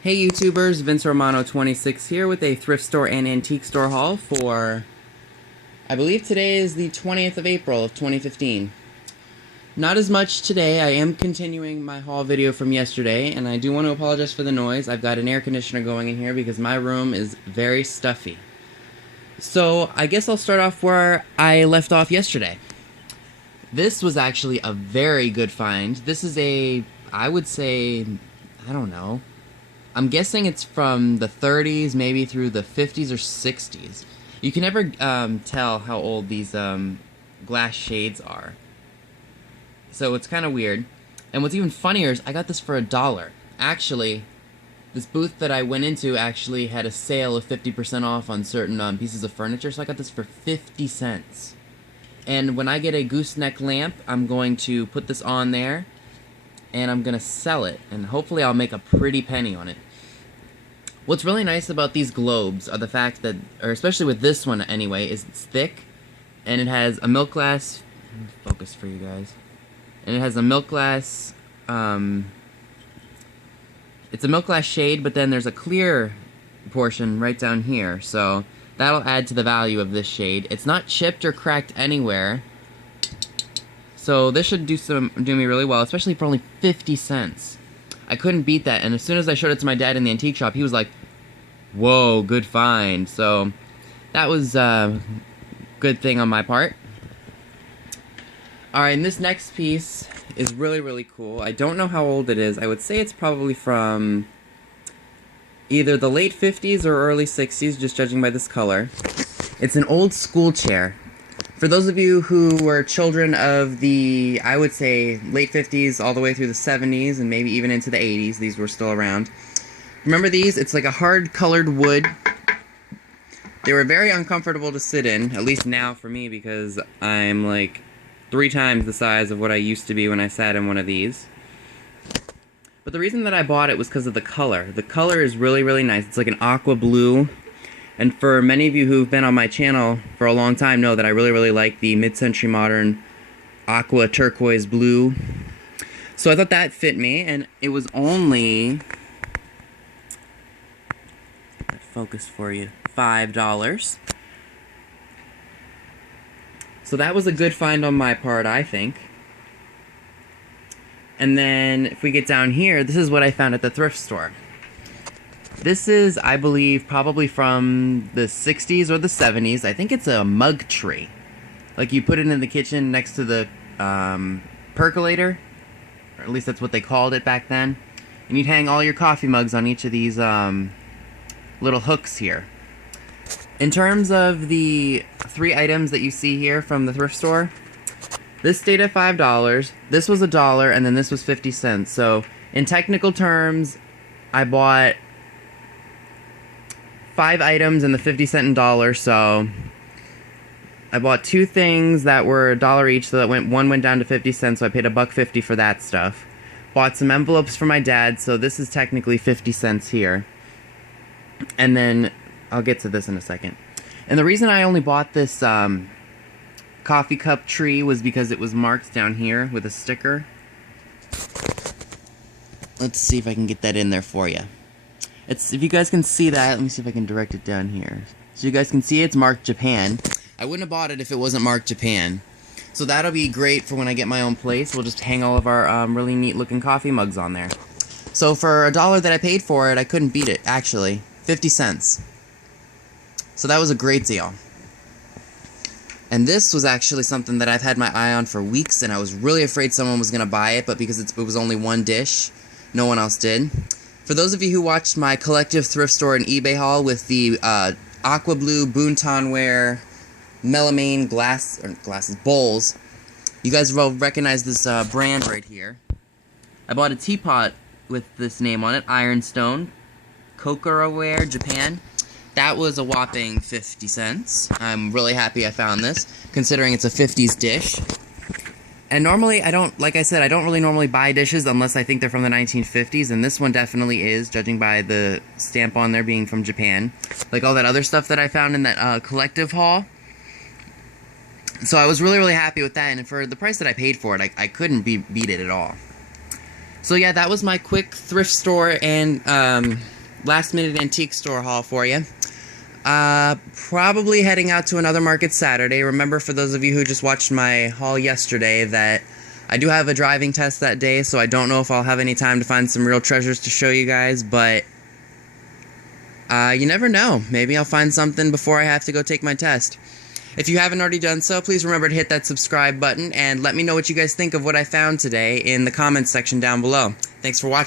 Hey YouTubers, Vince Romano 26 here with a thrift store and antique store haul for, I believe today is the 20th of April of 2015. Not as much today. I am continuing my haul video from yesterday, and I do want to apologize for the noise. I've got an air conditioner going in here because my room is very stuffy. So I guess I'll start off where I left off yesterday. This was actually a very good find. This is I would say, I don't know, I'm guessing it's from the 30s, maybe through the 50s or 60s. You can never tell how old these glass shades are. So it's kind of weird. And what's even funnier is I got this for $1. Actually, this booth that I went into actually had a sale of 50% off on certain pieces of furniture, so I got this for 50 cents. And when I get a gooseneck lamp, I'm going to put this on there, and I'm going to sell it, and hopefully I'll make a pretty penny on it. What's really nice about these globes are the fact that, or especially with this one anyway, is it's thick, and it has a milk glass, focus for you guys, and it has a milk glass, it's a milk glass shade, but then there's a clear portion right down here, so that'll add to the value of this shade. It's not chipped or cracked anywhere, so this should do me really well, especially for only 50 cents. I couldn't beat that, and as soon as I showed it to my dad in the antique shop, he was like, whoa, good find. So that was a good thing on my part. Alright, and this next piece is really, really cool. I don't know how old it is. I would say it's probably from either the late 50s or early 60s, just judging by this color. It's an old school chair. For those of you who were children of the, I would say, late 50s all the way through the 70s and maybe even into the 80s, these were still around. Remember these? It's like a hard-colored wood. They were very uncomfortable to sit in, at least now for me, because I'm like 3 times the size of what I used to be when I sat in one of these. But the reason that I bought it was because of the color. The color is really, really nice. It's like an aqua blue. And for many of you who've been on my channel for a long time know that I really, really like the mid-century modern aqua turquoise blue. So I thought that fit me, and it was only, focus for you, $5. So that was a good find on my part, I think. And then if we get down here, this is what I found at the thrift store. This is, I believe, probably from the 60s or the 70s. I think it's a mug tree. Like, you put it in the kitchen next to the percolator. Or at least that's what they called it back then. And you'd hang all your coffee mugs on each of these little hooks here. In terms of the 3 items that you see here from the thrift store, this stayed at $5, this was $1, and then this was 50 cents. So, in technical terms, I bought 5 items and the 50-cent and dollar, so I bought 2 things that were $1 each, so that one went down to 50 cents, so I paid $1.50 for that stuff. Bought some envelopes for my dad, so this is technically 50 cents here. And then, I'll get to this in a second. And the reason I only bought this coffee cup tree was because it was marked down here with a sticker. Let's see if I can get that in there for you. If you guys can see that, let me see if I can direct it down here. So you guys can see it's marked Japan. I wouldn't have bought it if it wasn't marked Japan. So that'll be great for when I get my own place. We'll just hang all of our really neat looking coffee mugs on there. So for $1 that I paid for it, I couldn't beat it, actually. 50 cents. So that was a great deal. And this was actually something that I've had my eye on for weeks, and I was really afraid someone was going to buy it, but because it was only one dish, no one else did. For those of you who watched my collective thrift store and eBay haul with the aqua blue Boontonware melamine bowls, you guys will recognize this brand right here. I bought a teapot with this name on it, Ironstone, Kokoraware, Japan. That was a whopping 50 cents. I'm really happy I found this, considering it's a 50s dish. And normally, like I said, I don't really normally buy dishes unless I think they're from the 1950s, and this one definitely is, judging by the stamp on there being from Japan. Like all that other stuff that I found in that collective haul. So I was really, really happy with that, and for the price that I paid for it, I couldn't beat it at all. So yeah, that was my quick thrift store and last minute antique store haul for you. Probably heading out to another market Saturday. Remember, for those of you who just watched my haul yesterday, that I do have a driving test that day, so I don't know if I'll have any time to find some real treasures to show you guys, but you never know. Maybe I'll find something before I have to go take my test. If you haven't already done so, please remember to hit that subscribe button and let me know what you guys think of what I found today in the comments section down below. Thanks for watching.